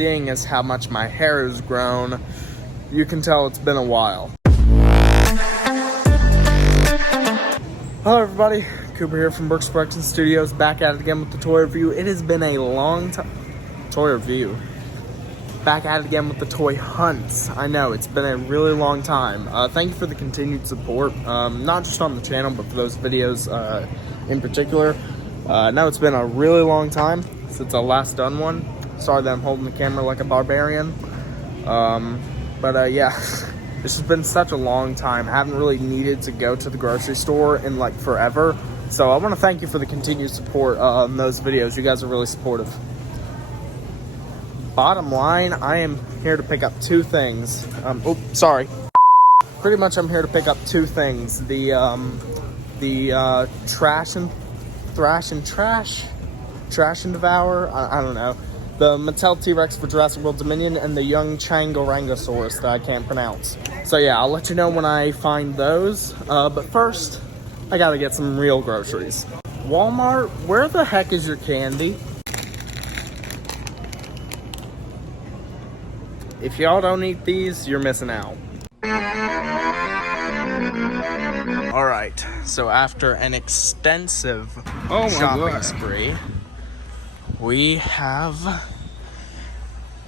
Seeing as how much my hair has grown, you can tell it's been a while. Hello everybody, Cooper here from Brooks Production Studios, back at it again with the toy review. It has been a long time. Toy review. Back at it again with the toy hunts. I know, it's been a really long time. Thank you for the continued support, not just on the channel, but for those videos in particular. I know it's been a really long time since I last done one. Sorry that I'm holding the camera like a barbarian. Yeah, this has been such a long time. I haven't really needed to go to the grocery store in like forever. So I want to thank you for the continued support on those videos. You guys are really supportive. Bottom line, I am here to pick up two things. Pretty much I'm here to pick up two things. The Trash and Devour, I don't know. The Mattel T-Rex for Jurassic World Dominion and the Yangchuanosaurus that I can't pronounce. So yeah, I'll let you know when I find those. But first, I gotta get some real groceries. Walmart, where the heck is your candy? If y'all don't eat these, you're missing out. Alright, so after an extensive shopping spree, we have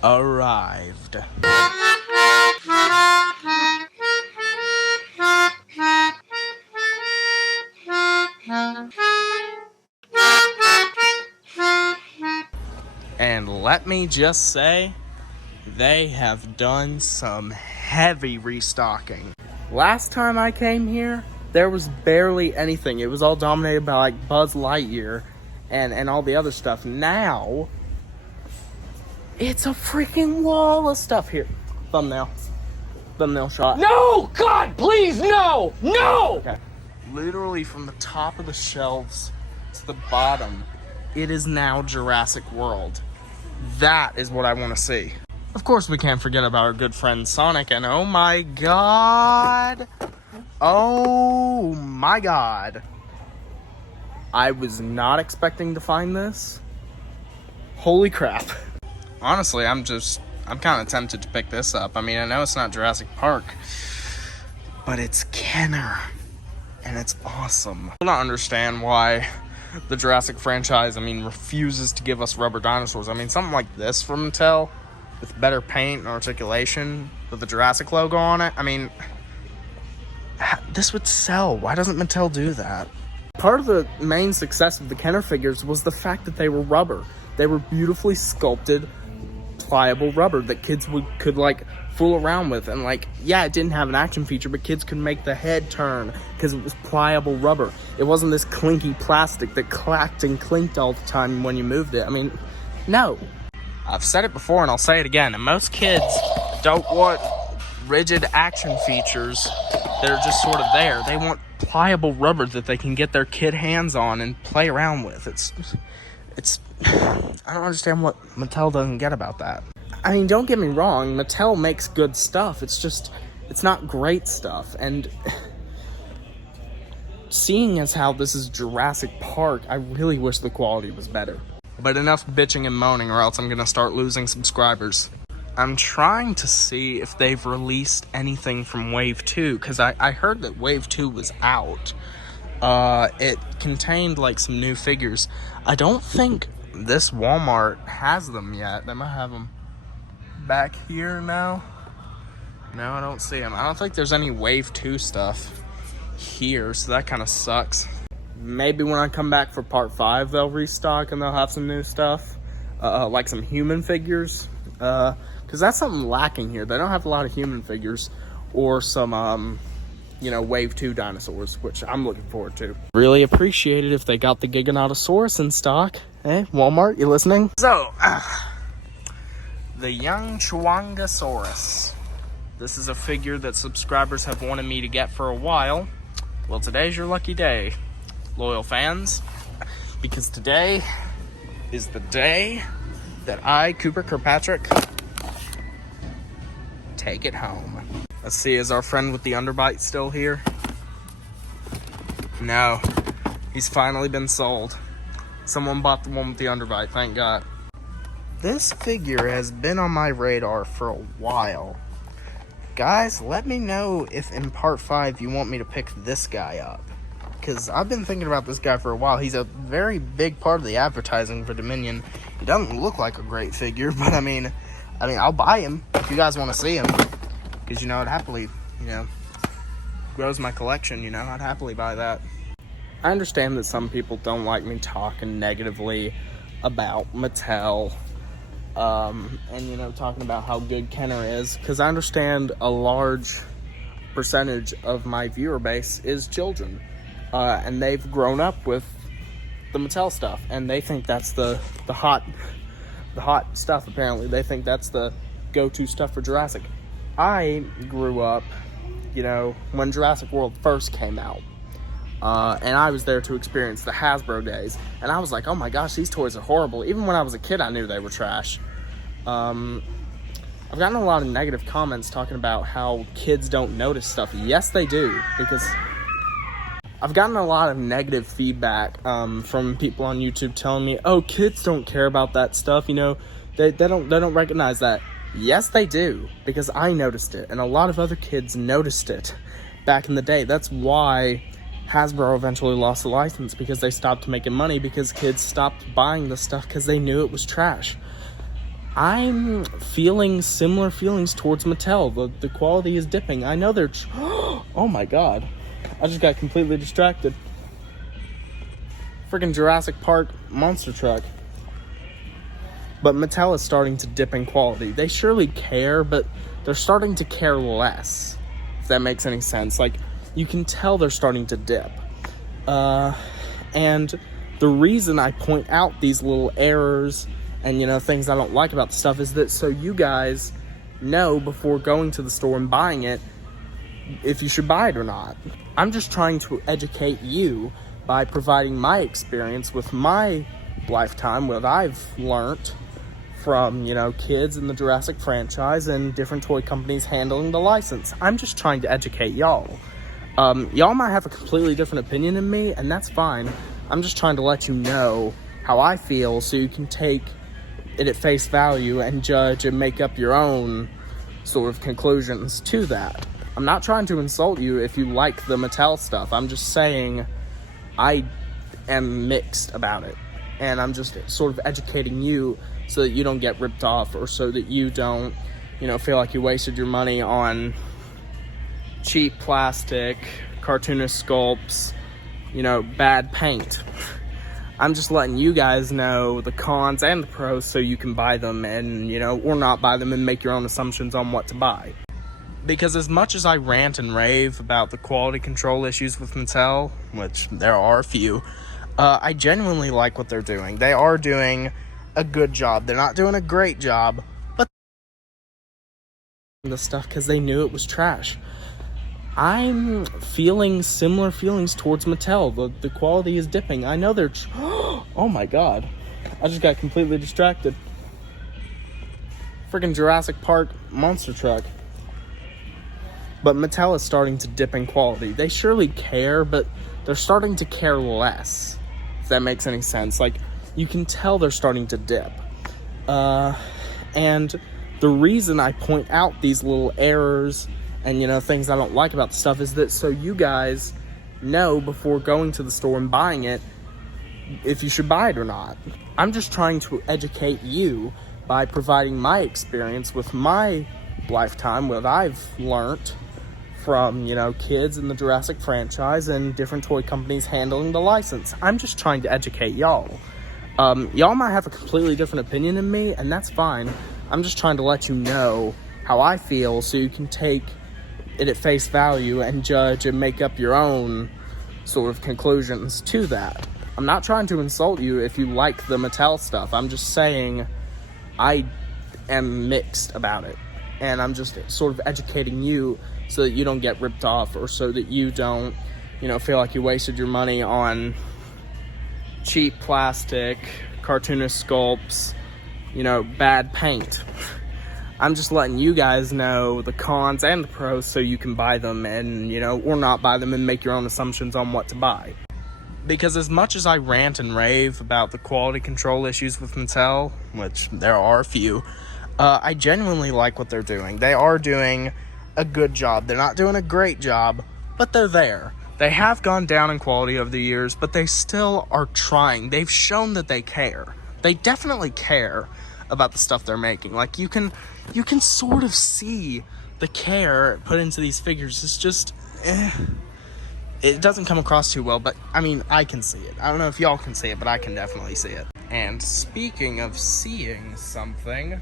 arrived. And let me just say, they have done some heavy restocking. Last time I came here, there was barely anything. It was all dominated by like Buzz Lightyear and all the other stuff. Now, it's a freaking wall of stuff here. Thumbnail shot. No! God, please, no! No! Okay. Literally from the top of the shelves to the bottom, it is now Jurassic World. That is what I want to see. Of course, we can't forget about our good friend Sonic, and oh my god, I was not expecting to find this. Holy crap. Honestly, I'm kind of tempted to pick this up. I mean, I know it's not Jurassic Park, but it's Kenner, and it's awesome. I don't understand why the Jurassic franchise, refuses to give us rubber dinosaurs. Something like this from Mattel, with better paint and articulation, with the Jurassic logo on it. This would sell. Why doesn't Mattel do that? Part of the main success of the Kenner figures was the fact that they were rubber. They were beautifully sculpted, pliable rubber that kids could like fool around with. And yeah, it didn't have an action feature, but kids could make the head turn because it was pliable rubber. It wasn't this clinky plastic that clacked and clinked all the time when you moved it. No. I've said it before and I'll say it again, and most kids don't want rigid action features that are just sort of there. They want pliable rubber that they can get their kid hands on and play around with. It's I don't understand what Mattel doesn't get about that. Don't get me wrong, Mattel makes good stuff. It's not great stuff. And seeing as how this is Jurassic Park, I really wish the quality was better. But enough bitching and moaning, or else I'm gonna start losing subscribers. I'm trying to see if they've released anything from Wave 2, because I heard that Wave 2 was out. It contained some new figures. I don't think this Walmart has them yet. They might have them back here now. No, I don't see them. I don't think there's any Wave 2 stuff here, so that kind of sucks. Maybe when I come back for part 5, they'll restock and they'll have some new stuff, like some human figures, because that's something lacking here. They don't have a lot of human figures or some, Wave 2 dinosaurs, which I'm looking forward to. Really appreciate it if they got the Giganotosaurus in stock. Hey, Walmart, you listening? So, the Yangchuanosaurus. This is a figure that subscribers have wanted me to get for a while. Well, today's your lucky day, loyal fans, because today is the day that I, Cooper Kirkpatrick, take it home. Let's see, is our friend with the underbite still here? No, he's finally been sold. Someone bought the one with the underbite, thank God. This figure has been on my radar for a while. Guys, let me know if in part 5 you want me to pick this guy up. Because I've been thinking about this guy for a while. He's a very big part of the advertising for Dominion. He doesn't look like a great figure, but I mean, I'll buy him if you guys want to see him. Because, it happily, grows my collection, I'd happily buy that. I understand that some people don't like me talking negatively about Mattel, and, talking about how good Kenner is, because I understand a large percentage of my viewer base is children, and they've grown up with the Mattel stuff, and they think that's the hot stuff. Apparently, they think that's the go-to stuff for Jurassic. I grew up, when Jurassic World first came out. And I was there to experience the Hasbro days. And I was like, oh my gosh, these toys are horrible. Even when I was a kid, I knew they were trash. I've gotten a lot of negative comments talking about how kids don't notice stuff. Yes, they do. Because I've gotten a lot of negative feedback from people on YouTube telling me, oh, kids don't care about that stuff. They don't recognize that. Yes, they do. Because I noticed it. And a lot of other kids noticed it back in the day. That's why Hasbro eventually lost the license, because they stopped making money, because kids stopped buying the stuff because they knew it was trash. I'm feeling similar feelings towards Mattel. The quality is dipping. I know they're... oh my god. I just got completely distracted. Freaking Jurassic Park monster truck. But Mattel is starting to dip in quality. They surely care, but they're starting to care less. If that makes any sense. Like, you can tell they're starting to dip. And the reason I point out these little errors and, things I don't like about the stuff is that so you guys know before going to the store and buying it if you should buy it or not. I'm just trying to educate you by providing my experience with my lifetime, what I've learned from, kids in the Jurassic franchise and different toy companies handling the license. I'm just trying to educate y'all. Y'all might have a completely different opinion than me, and that's fine. I'm just trying to let you know how I feel so you can take it at face value and judge and make up your own sort of conclusions to that. I'm not trying to insult you if you like the Mattel stuff. I'm just saying I am mixed about it. And I'm just sort of educating you so that you don't get ripped off, or so that you don't, feel like you wasted your money on cheap plastic, cartoonist sculpts, bad paint. I'm just letting you guys know the cons and the pros so you can buy them and, or not buy them and make your own assumptions on what to buy. Because as much as I rant and rave about the quality control issues with Mattel, which there are a few, I genuinely like what they're doing. They are doing a good job. They're not doing a great job, but the stuff because they knew it was trash. I'm feeling similar feelings towards Mattel. The quality is dipping. I know they're... oh my god. I just got completely distracted. Freaking Jurassic Park monster truck. But Mattel is starting to dip in quality. They surely care, but they're starting to care less. If that makes any sense. Like, you can tell they're starting to dip. And the reason I point out these little errors and, things I don't like about the stuff is that so you guys know before going to the store and buying it if you should buy it or not. I'm just trying to educate you by providing my experience with my lifetime, what I've learned from, kids in the Jurassic franchise and different toy companies handling the license. I'm just trying to educate y'all. Y'all might have a completely different opinion than me, and that's fine. I'm just trying to let you know how I feel so you can take it at face value and judge and make up your own sort of conclusions to that. I'm not trying to insult you if you like the Mattel stuff. I'm just saying I am mixed about it. And I'm just sort of educating you so that you don't get ripped off, or so that you don't, feel like you wasted your money on cheap plastic, cartoonist sculpts, bad paint. I'm just letting you guys know the cons and the pros so you can buy them and, or not buy them and make your own assumptions on what to buy. Because as much as I rant and rave about the quality control issues with Mattel, which there are a few, I genuinely like what they're doing. They are doing a good job. They're not doing a great job, but they're there. They have gone down in quality over the years, but they still are trying. They've shown that they care. They definitely care about the stuff they're making. Like, you can sort of see the care put into these figures. It's just, it doesn't come across too well, but I mean, I can see it. I don't know if y'all can see it, but I can definitely see it. And speaking of seeing something,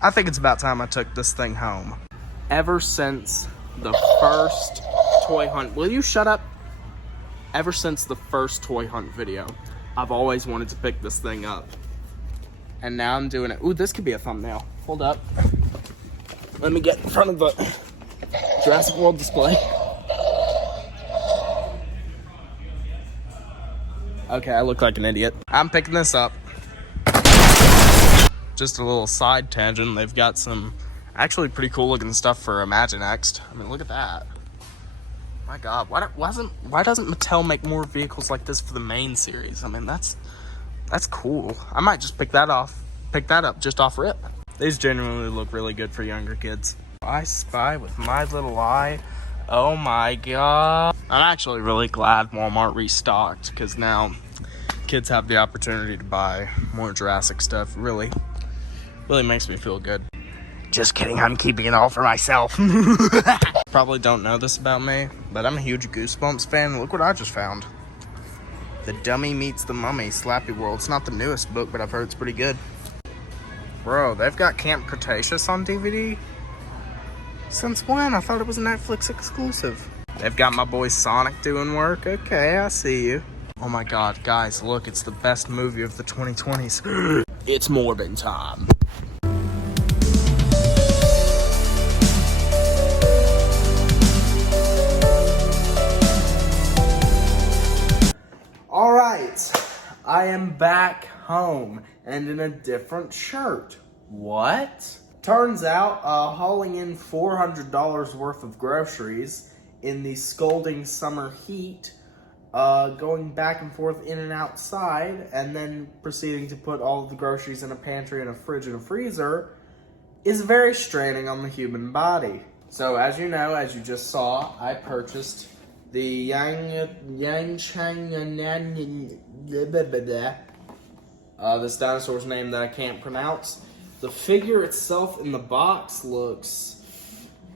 I think it's about time I took this thing home. Ever since the first toy hunt, will you shut up? Ever since the first toy hunt video, I've always wanted to pick this thing up. And now I'm doing it. Ooh, this could be a thumbnail. Hold up. Let me get in front of the Jurassic World display. Okay, I look like an idiot. I'm picking this up. Just a little side tangent. They've got some actually pretty cool looking stuff for Imaginext. I mean, look at that. My God, why doesn't Mattel make more vehicles like this for the main series? I mean, that's cool. I might just pick that up just off rip. These genuinely look really good for younger kids. I spy with my little eye. Oh my God. I'm actually really glad Walmart restocked, because now kids have the opportunity to buy more Jurassic stuff. Really makes me feel good. Just kidding, I'm keeping it all for myself. Probably don't know this about me, but I'm a huge Goosebumps fan. Look what I just found. The Dummy Meets the Mummy, Slappy World. It's not the newest book, but I've heard it's pretty good. Bro, they've got Camp Cretaceous on DVD? Since when? I thought it was a Netflix exclusive. They've got my boy Sonic doing work. Okay, I see you. Oh my God, guys, look, it's the best movie of the 2020s. It's Morbin time. All right, I am back home and in a different shirt. What? Turns out, hauling in $400 worth of groceries in the scalding summer heat, going back and forth in and outside, and then proceeding to put all of the groceries in a pantry and a fridge and a freezer is very straining on the human body. So as you know, as you just saw, I purchased the this dinosaur's name that I can't pronounce. The figure itself in the box looks,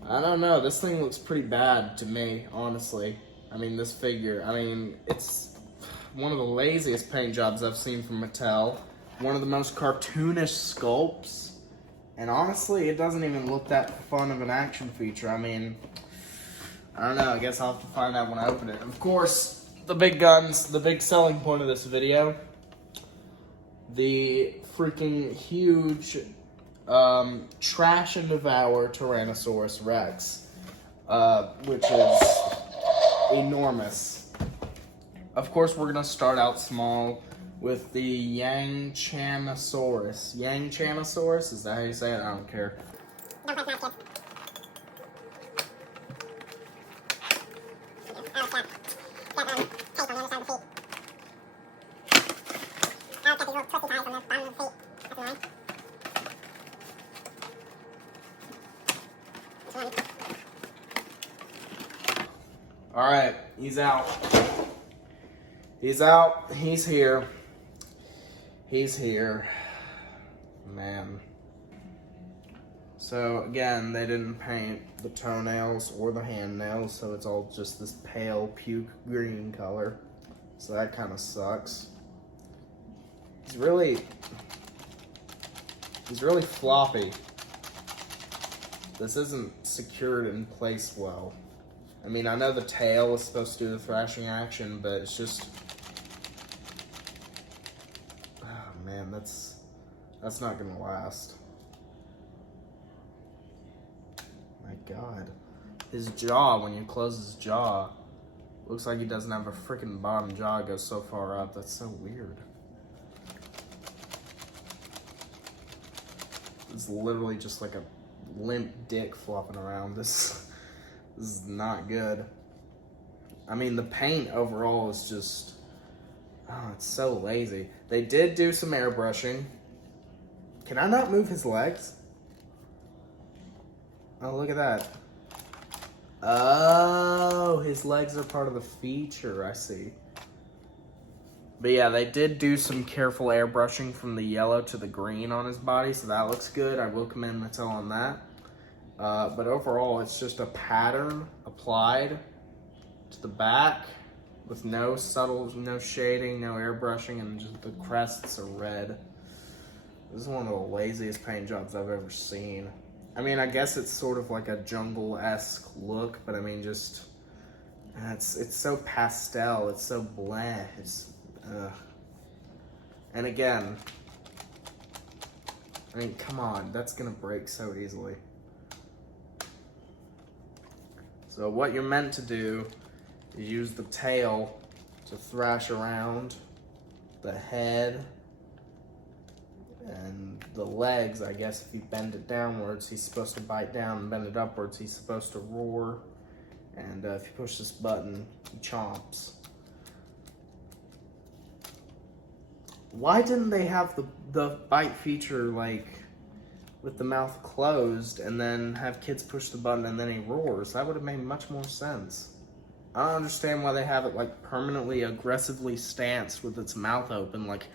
I don't know, this thing looks pretty bad to me, honestly. I mean, this figure, I mean, it's one of the laziest paint jobs I've seen from Mattel. One of the most cartoonish sculpts. And honestly, it doesn't even look that fun of an action feature. I mean, I don't know, I guess I'll have to find out when I open it. And of course, the big guns, the big selling point of this video, the freaking huge trash and devour Tyrannosaurus Rex, which is enormous. Of course, we're gonna start out small with the Yangchuanosaurus. Yangchuanosaurus, is that how you say it? I don't care. Alright, he's out. He's out. He's here. He's here. Man. So, again, they didn't paint the toenails or the hand nails, so it's all just this pale puke green color. So that kind of sucks. He's really floppy. This isn't secured in place well. I mean, I know the tail is supposed to do the thrashing action, but it's just... Oh, man, that's not gonna last. My God. His jaw, when you close his jaw, looks like he doesn't have a freaking bottom jaw. It goes so far up. That's so weird. It's literally just like a limp dick flopping around. This This is not good. I mean, the paint overall is just, oh, it's so lazy. They did do some airbrushing. Can I not move his legs? Oh, look at that. Oh, his legs are part of the feature, I see. But yeah, they did do some careful airbrushing from the yellow to the green on his body, so that looks good. I will commend Mattel on that. But overall, it's just a pattern applied to the back with no no shading, no airbrushing, and just the crests are red. This is one of the laziest paint jobs I've ever seen. I mean, I guess it's sort of like a jungle-esque look, but I mean, just, it's so pastel, it's so bland, and again, I mean, come on, that's gonna break so easily. So what you're meant to do is use the tail to thrash around the head and the legs. I guess if you bend it downwards, he's supposed to bite down, and bend it upwards, he's supposed to roar. And if you push this button, he chomps. Why didn't they have the bite feature like with the mouth closed and then have kids push the button and then he roars? That would have made much more sense. I don't understand why they have it like permanently aggressively stanced with its mouth open, like,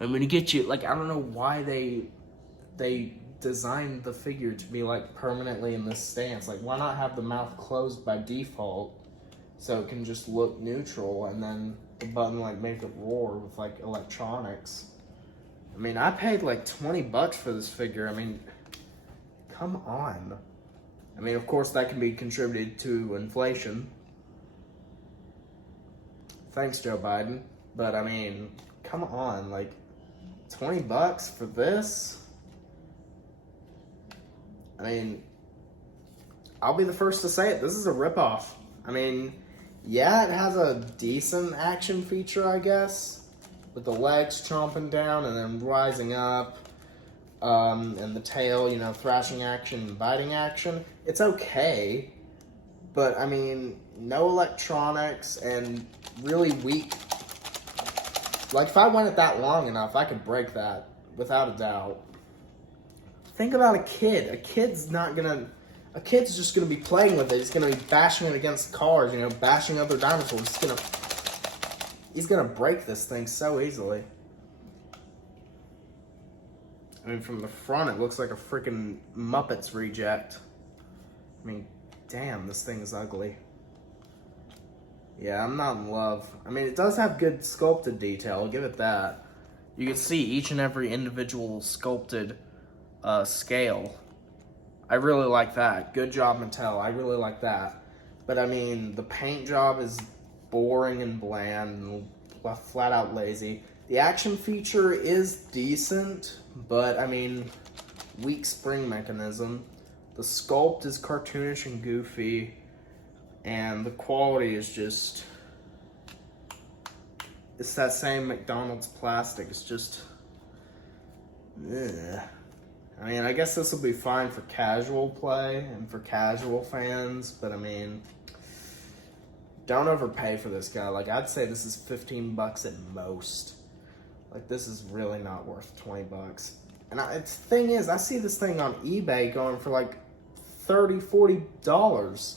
I'm gonna get you. Like, I don't know why they designed the figure to be like permanently in this stance. Like, why not have the mouth closed by default so it can just look neutral, and then the button like make it roar with like electronics? I mean, I paid like $20 for this figure. I mean, come on. I mean, of course that can be contributed to inflation. Thanks, Joe Biden. But I mean, come on, like, $20 for this? I mean, I'll be the first to say it. This is a ripoff. I mean, yeah, it has a decent action feature, I guess, with the legs chomping down and then rising up, and the tail, you know, thrashing action and biting action. It's okay, but I mean, no electronics and really weak. Like, if I went it that long enough, I could break that, without a doubt. Think about a kid. A kid's just gonna be playing with it. He's gonna be bashing it against cars, you know, bashing other dinosaurs. He's gonna break this thing so easily. I mean, from the front, it looks like a freaking Muppets reject. I mean, damn, this thing is ugly. Yeah, I'm not in love. I mean, it does have good sculpted detail, I'll give it that. You can see each and every individual sculpted scale. I really like that. Good job, Mattel. I really like that. But I mean, the paint job is boring and bland and flat out lazy. The action feature is decent, but I mean, weak spring mechanism. The sculpt is cartoonish and goofy. And the quality is just, it's that same McDonald's plastic. It's just, ugh. I mean, I guess this will be fine for casual play and for casual fans, but I mean, don't overpay for this guy. Like, I'd say this is $15 at most. Like, this is really not worth $20. And the thing is, I see this thing on eBay going for like $30, $40.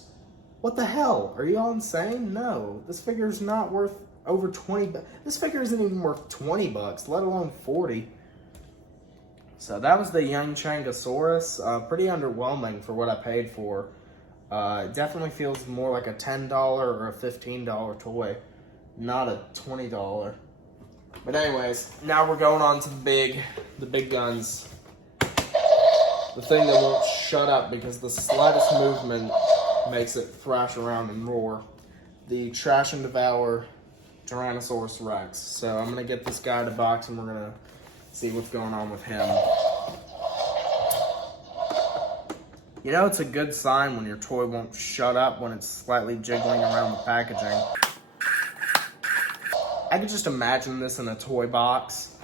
What the hell? Are you all insane? No, this figure is not worth over 20. This figure isn't even worth $20, let alone 40. So that was the Yangchuanosaurus. Pretty underwhelming for what I paid for. It definitely feels more like a $10 or a $15 toy, not a $20. But anyways, now we're going on to the big guns. The thing that won't shut up because the slightest movement makes it thrash around and roar. The Trash and Devour Tyrannosaurus Rex. So I'm gonna get this guy to box and we're gonna see what's going on with him. You know, it's a good sign when your toy won't shut up when it's slightly jiggling around the packaging. I could just imagine this in a toy box.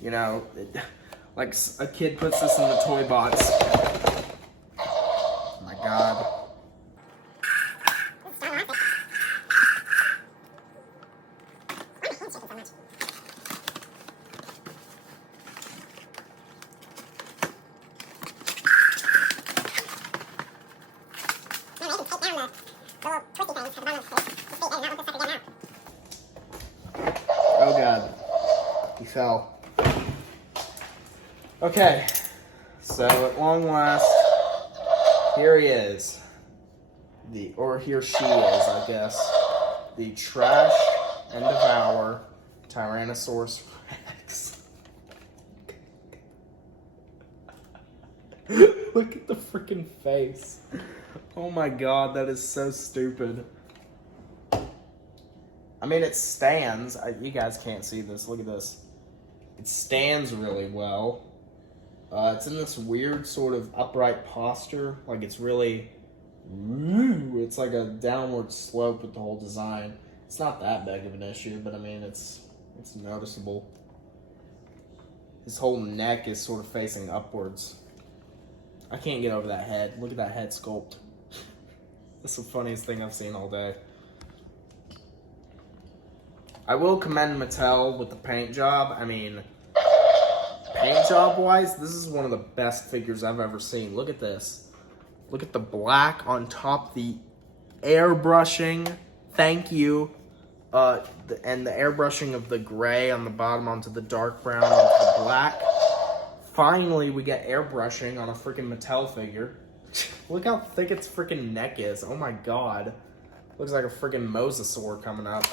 You know, like a kid puts this in the toy box. Oh my God. Mattel. Okay, so at long last, here he is. Or here she is, I guess. The Trash and Devour Tyrannosaurus Rex. Look at the freaking face. Oh my god, that is so stupid. I mean, it stands. You guys can't see this. Look at this. It stands really well. It's in this weird sort of upright posture. Like it's really... It's like a downward slope with the whole design. It's not that big of an issue, but I mean, it's noticeable. His whole neck is sort of facing upwards. I can't get over that head. Look at that head sculpt. That's the funniest thing I've seen all day. I will commend Mattel with the paint job. I mean, paint job wise, this is one of the best figures I've ever seen. Look at this. Look at the black on top, the airbrushing. Thank you. And the airbrushing of the gray on the bottom onto the dark brown onto the black. Finally, we get airbrushing on a freaking Mattel figure. Look how thick its freaking neck is. Oh my god. Looks like a freaking mosasaur coming up.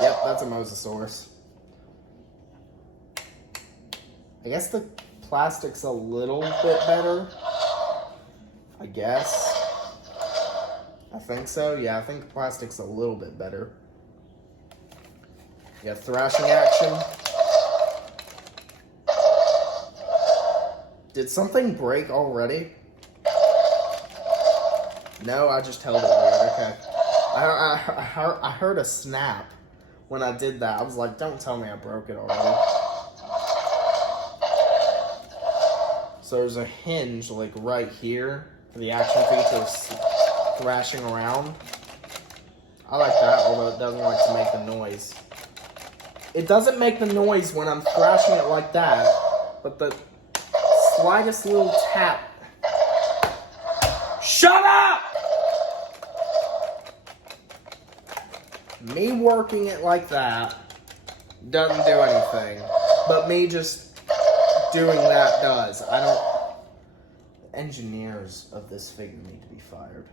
Yep, that's a mosasaurus. I guess the plastic's a little bit better. I guess. I think so. Yeah, I think the plastic's a little bit better. You got thrashing action. Did something break already? No, I just held it weird. Okay. I heard a snap when I did that. I was like, don't tell me I broke it already. So there's a hinge like right here for the action feature thrashing around. I like that, although it doesn't like to make the noise. It doesn't make the noise when I'm thrashing it like that, but the slightest little tap. Shut up! Me working it like that doesn't do anything, but me just doing that does. I don't... Engineers of this figure need to be fired.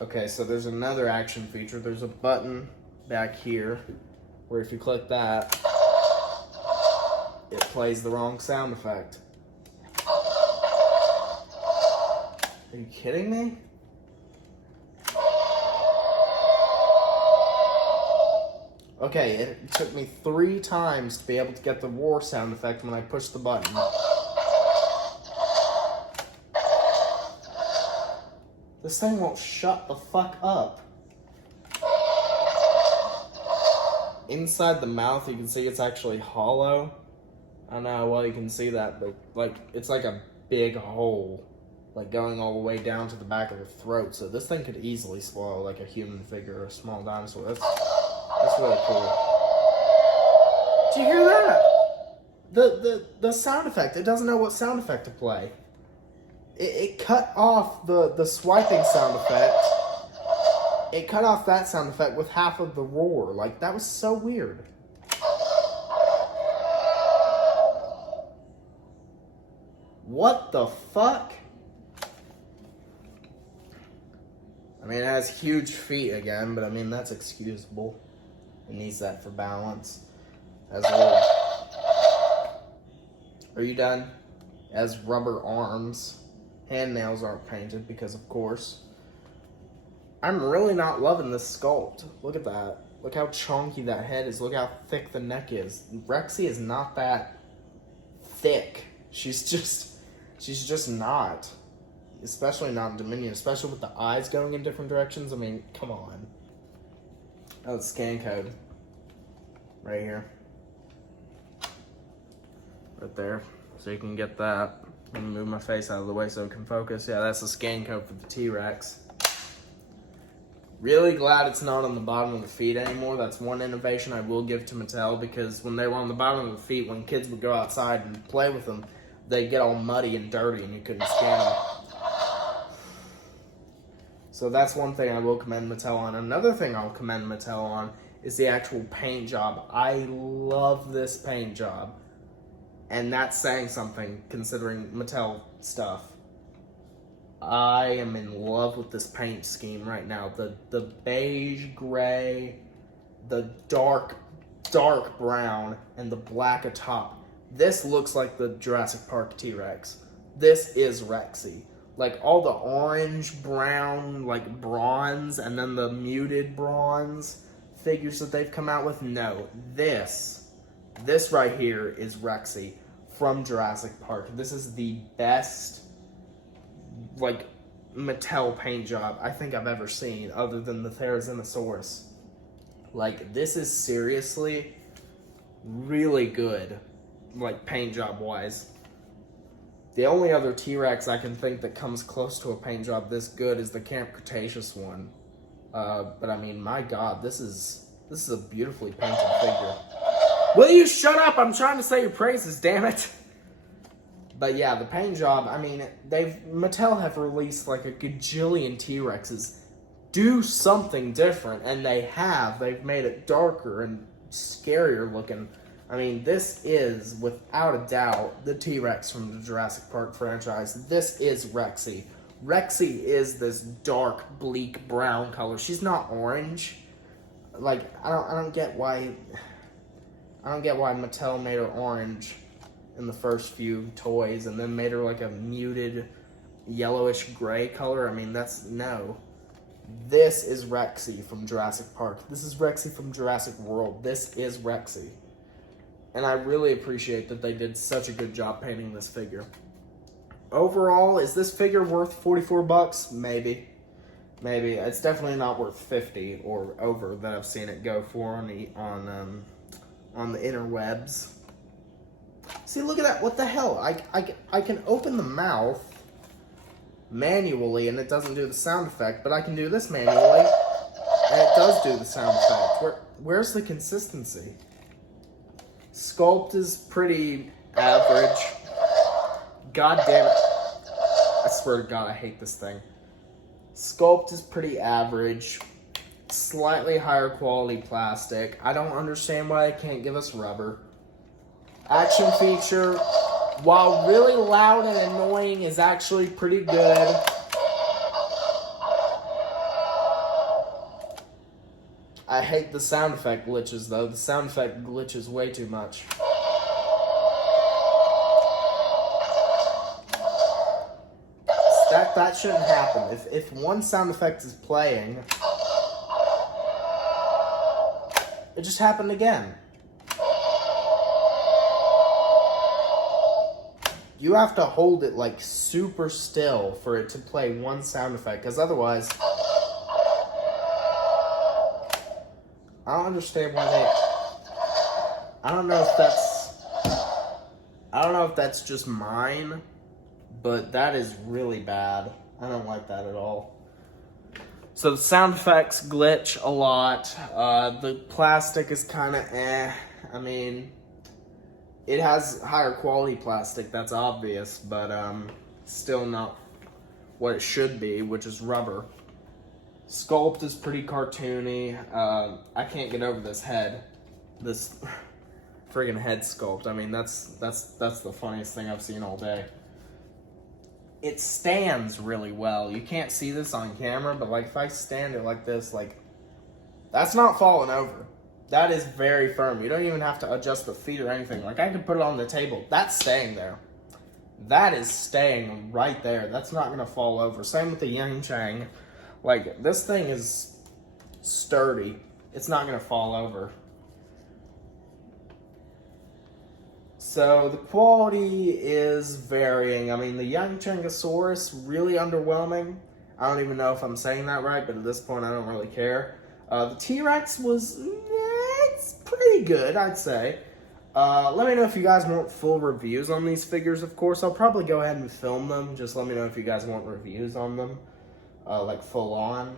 Okay, so there's another action feature. There's a button back here where if you click that, it plays the wrong sound effect. Are you kidding me? Okay, it took me 3 times to be able to get the roar sound effect when I pushed the button. This thing won't shut the fuck up. Inside the mouth, you can see it's actually hollow. I don't know how well you can see that, but like it's like a big hole, like going all the way down to the back of the throat. So this thing could easily swallow like a human figure or a small dinosaur. That's really cool. Do you hear that? The sound effect. It doesn't know what sound effect to play. It cut off the swiping sound effect. It cut off that sound effect with half of the roar. Like, that was so weird. What the fuck? I mean, it has huge feet again, but I mean, that's excusable. It needs that for balance. It has a little... Are you done? It has rubber arms. Hand nails aren't painted because, of course. I'm really not loving this sculpt. Look at that. Look how chunky that head is. Look how thick the neck is. Rexy is not that thick. She's just not. Especially not in Dominion. Especially with the eyes going in different directions. I mean, come on. Oh, it's scan code. Right here. Right there. So you can get that. Let me move my face out of the way so it can focus. Yeah, that's the scan code for the T-Rex. Really glad it's not on the bottom of the feet anymore. That's one innovation I will give to Mattel, because when they were on the bottom of the feet, when kids would go outside and play with them, they'd get all muddy and dirty and you couldn't scan them. So that's one thing I will commend Mattel on. Another thing I'll commend Mattel on is the actual paint job. I love this paint job. And that's saying something, considering Mattel stuff. I am in love with this paint scheme right now. The beige gray, the dark brown, and the black atop. This looks like the Jurassic Park T-Rex. This is Rexy. Like, all the orange, brown, like, bronze, and then the muted bronze figures that they've come out with. No, this right here is Rexy from Jurassic Park. This is the best, like, Mattel paint job I think I've ever seen, other than the Therizinosaurus. Like, this is seriously really good, like, paint job wise. The only other T-Rex I can think that comes close to a paint job this good is the Camp Cretaceous one. But I mean, my God, this is a beautifully painted figure. Will you shut up? I'm trying to say your praises, damn it. But yeah, the paint job, I mean, Mattel have released like a gajillion T-Rexes. Do something different, and they have. They've made it darker and scarier looking. I mean, this is, without a doubt, the T-Rex from the Jurassic Park franchise. This is Rexy. Rexy is this dark, bleak brown color. She's not orange. Like, I don't get why Mattel made her orange in the first few toys and then made her like a muted yellowish gray color. I mean, no. This is Rexy from Jurassic Park. This is Rexy from Jurassic World. This is Rexy. And I really appreciate that they did such a good job painting this figure. Overall, is this figure worth $44? Maybe. It's definitely not worth 50 or over that I've seen it go for on the interwebs. See, look at that. What the hell? I can open the mouth manually and it doesn't do the sound effect, but I can do this manually and it does do the sound effect. Where's the consistency? Sculpt is pretty average. God damn it. I swear to God, I hate this thing. Sculpt is pretty average. Slightly higher quality plastic. I don't understand why they can't give us rubber. Action feature, while really loud and annoying, is actually pretty good. I hate the sound effect glitches, though. The sound effect glitches way too much. That shouldn't happen. If one sound effect is playing, it just happened again. You have to hold it like super still for it to play one sound effect, because otherwise, I don't understand why I don't know if that's just mine, but that is really bad. I don't like that at all. So the sound effects glitch a lot. The plastic is kind of eh. I mean, it has higher quality plastic, that's obvious, but still not what it should be, which is rubber. Sculpt is pretty cartoony. I can't get over this head. This friggin' head sculpt. I mean, that's the funniest thing I've seen all day. It stands really well. You can't see this on camera, but like if I stand it like this, like that's not falling over. That is very firm. You don't even have to adjust the feet or anything. Like I can put it on the table. That's staying there. That is staying right there. That's not gonna fall over. Same with the Yangchuanosaurus. Like this thing is sturdy. It's not gonna fall over. So the quality is varying. I mean, the Yangchuanosaurus, really underwhelming. I don't even know if I'm saying that right, but at this point I don't really care. The T-Rex was, it's pretty good, I'd say. Let me know if you guys want full reviews on these figures, of course. I'll probably go ahead and film them. Just let me know if you guys want reviews on them, like full on.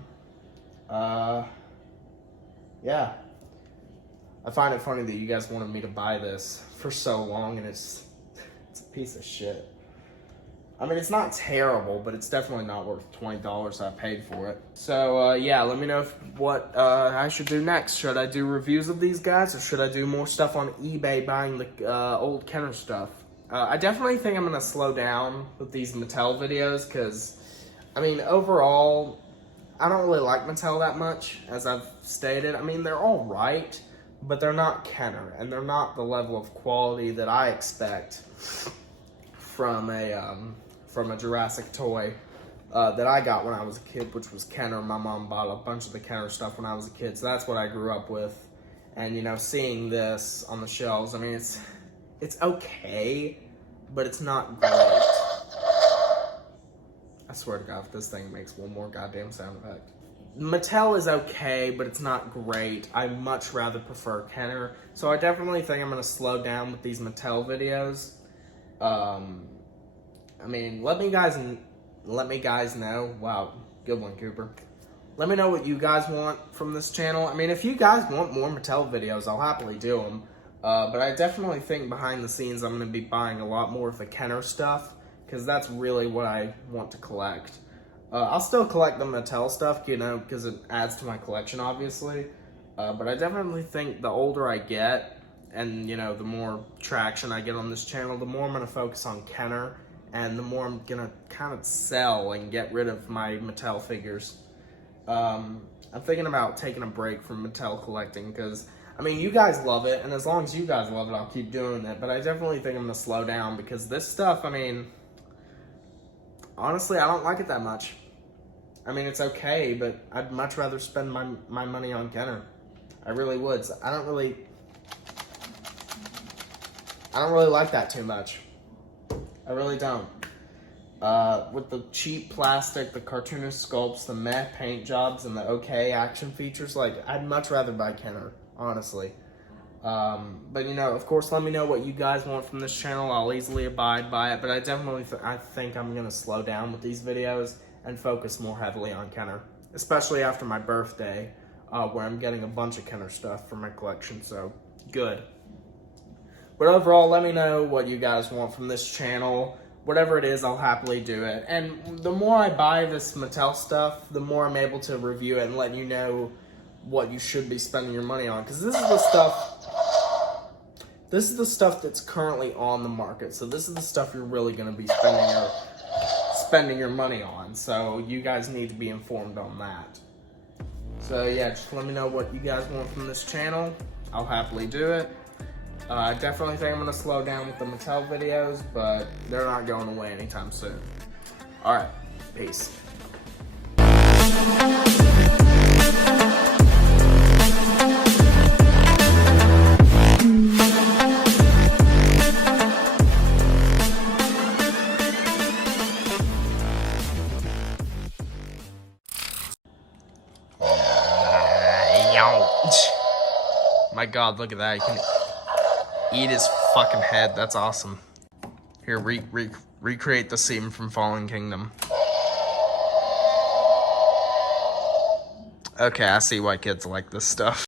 Yeah. I find it funny that you guys wanted me to buy this for so long, and it's a piece of shit. I mean, it's not terrible, but it's definitely not worth $20 I paid for it. So, yeah, let me know what I should do next. Should I do reviews of these guys, or should I do more stuff on eBay buying the old Kenner stuff? I definitely think I'm going to slow down with these Mattel videos, because, I mean, overall, I don't really like Mattel that much, as I've stated. I mean, they're all right, but they're not Kenner, and they're not the level of quality that I expect from a Jurassic toy that I got when I was a kid, which was Kenner. My mom bought a bunch of the Kenner stuff when I was a kid, so that's what I grew up with. And, you know, seeing this on the shelves, I mean, it's okay, but it's not great. I swear to God, if this thing makes one more goddamn sound effect. Mattel is okay, but it's not great. I much rather prefer Kenner, so I definitely think I'm going to slow down with these Mattel videos. I mean, let me guys know. Wow, good one, Cooper. Let me know what you guys want from this channel. I mean, if you guys want more Mattel videos, I'll happily do them. But I definitely think behind the scenes I'm going to be buying a lot more of the Kenner stuff, because that's really what I want to collect. I'll still collect the Mattel stuff, you know, because it adds to my collection, obviously. But I definitely think the older I get, and, you know, the more traction I get on this channel, the more I'm going to focus on Kenner, and the more I'm going to kind of sell and get rid of my Mattel figures. I'm thinking about taking a break from Mattel collecting, because, I mean, you guys love it, and as long as you guys love it, I'll keep doing it. But I definitely think I'm going to slow down, because this stuff, I mean, honestly, I don't like it that much. I mean, it's okay, but I'd much rather spend my money on Kenner. I really would. So I don't really like that too much. I really don't. With the cheap plastic, the cartoonist sculpts, the meh paint jobs, and the okay action features, like, I'd much rather buy Kenner, honestly. But, you know, of course, let me know what you guys want from this channel. I'll easily abide by it, but I definitely I think I'm going to slow down with these videos and focus more heavily on Kenner, especially after my birthday, where I'm getting a bunch of Kenner stuff for my collection, so good. But overall, let me know what you guys want from this channel. Whatever it is, I'll happily do it. And the more I buy this Mattel stuff, the more I'm able to review it and let you know what you should be spending your money on. Because this is the stuff that's currently on the market. So this is the stuff you're really going to be spending your money on. So you guys need to be informed on that. So yeah, just let me know what you guys want from this channel. I'll happily do it. I definitely think I'm going to slow down with the Mattel videos, but they're not going away anytime soon. Alright, peace. My God, look at that. You can eat his fucking head. That's awesome. Here, recreate the scene from Fallen Kingdom. Okay, I see why kids like this stuff.